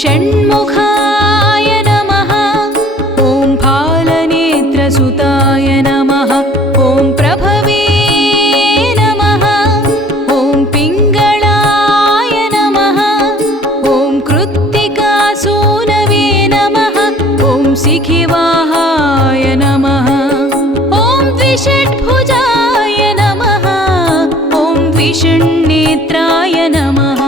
षण्मुखाय नमः। ॐ फालनेत्रसुताय नमः। ॐ प्रभवे नमः। ॐ पिङ्गळाय नमः। ॐ कृत्तिकासूनवे नमः। ॐ शिखिवाहाय नमः। ॐ द्विषड्भुजाय नमः। ॐ द्विषण्नेत्राय नमः।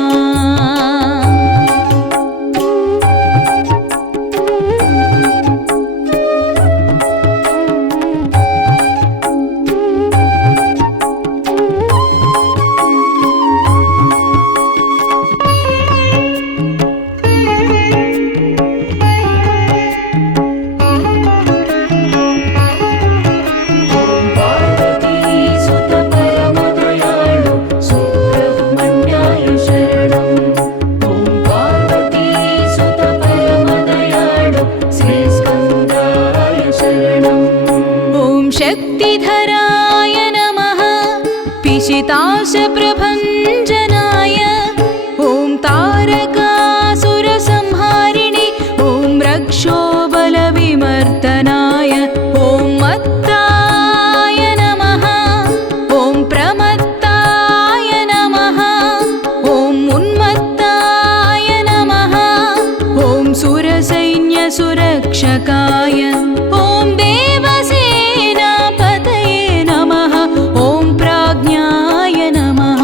शक्तिधराय नमः। पिशिताशप्रभञ्जनाय। ॐ तारकासुरसंहारिणे। ॐ रक्षोबलविमर्दनाय। ॐ मत्ताय नमः। ॐ प्रमत्ताय नमः। ॐ उन्मत्ताय नमः। ॐ सुरसैन्यसुरक्षकाय। ॐ देवसेनापतये नमः। ॐ प्राज्ञाय नमः।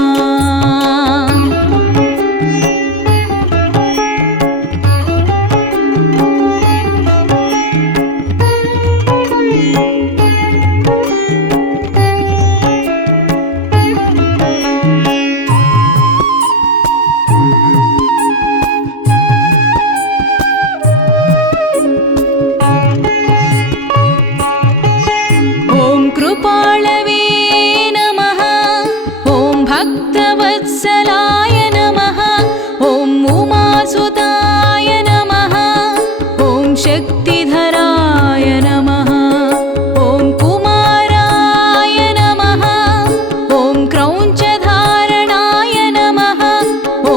ॐ कृपाळवे नमः। ॐ भक्तवत्सलाय नमः। ॐ उमासुताय नमः। ॐ शक्तिधराय नमः। ॐ कुमाराय नमः। ॐ क्रौञ्चधारणाय नमः। ॐ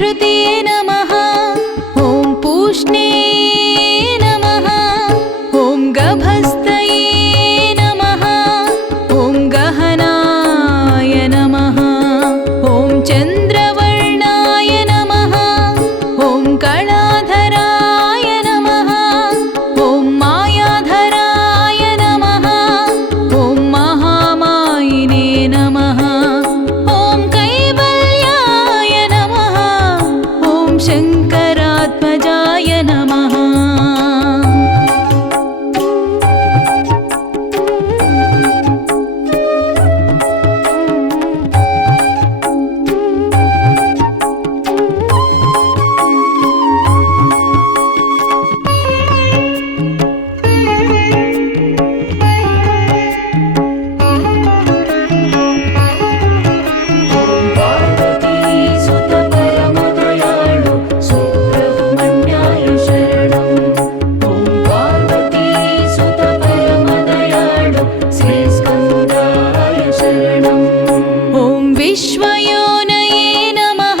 श्रीभृते नमः। ॐ पूष्णे नमः। ॐ गभस्तये नमः। ॐ गहनाय नमः। ॐ चन्द्रवर्णाय नमः। ॐ कलाधराय नमः। ॐ मायाधराय नमः। ॐ महामायिने नमः। ॐ कैवल्याय नमः। ॐ शङ्करात्मजाय नमः। विश्वयोनये नमः।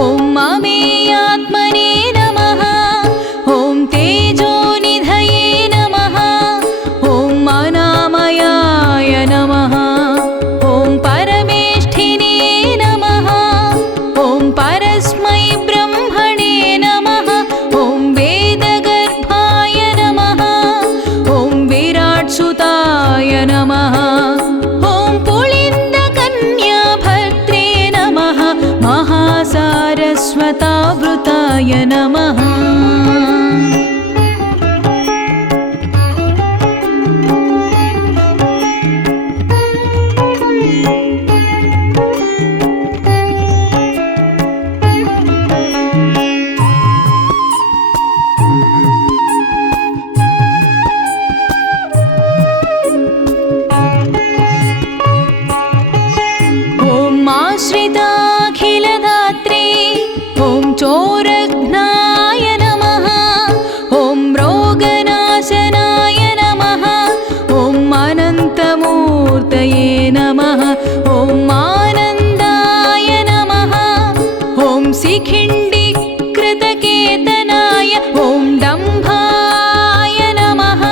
ॐ ममेयात्मने नमः। ॐ तेजोनिधये नमः। ॐ अनामयाय नमः। ॐ परमेष्ठिने नमः। ॐ परस्मै ब्रह्मणे नमः। ॐ वेदगर्भाय नमः। ॐ विराट्सुताय नमः। ॐ महासारस्वतावृताय नमः। ॐ आश्रिताखिलदात्रे ॐ चोरघ्नाय नमः। ॐ रोगनाशनाय नमः। ॐ अनन्तमूर्तये नमः। ॐ आनन्दाय नमः। ॐ शिखिण्डिकृतकेतनाय ॐ डम्भाय नमः।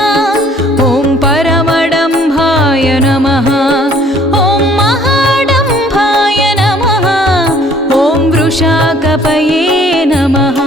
ॐ परमडम्भाय नमः। ॐ महाडम्भाय नमः। ॐ वृषाकपये नमः।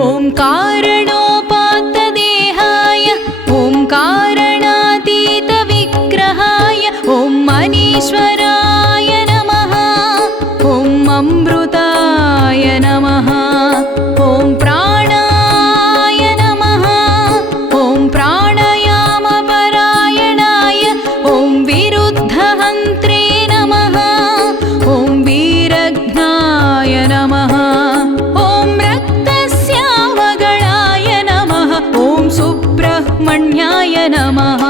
ॐ कारणोपात्तदेहाय ॐ कारणातीतविग्रहाय ॐ मनीश्वराय नमः। ॐ अमृताय नमः। ॐ प्राणाय नमः। ॐ प्राणायामपरायणाय ॐ विरुद्धहन्त्रे नमः। ॐ वीरघ्नाय नमः। ॐ रक्तस्यावगणाय नमः। ॐ सुब्रह्मण्याय नमः।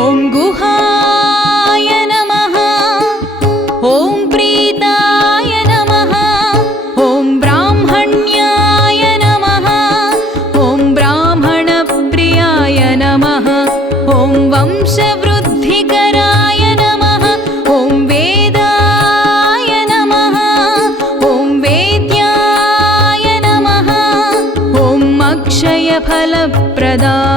ॐ गुहाय नमः। ॐ प्रीताय नमः। ॐ ब्राह्मण्याय नमः। ॐ ब्राह्मणप्रियाय नमः। ॐ वंशवृद्धिकराय नमः। ॐ वेदाय नमः। ॐ वेद्याय नमः। ॐ अक्षयफलप्रदाय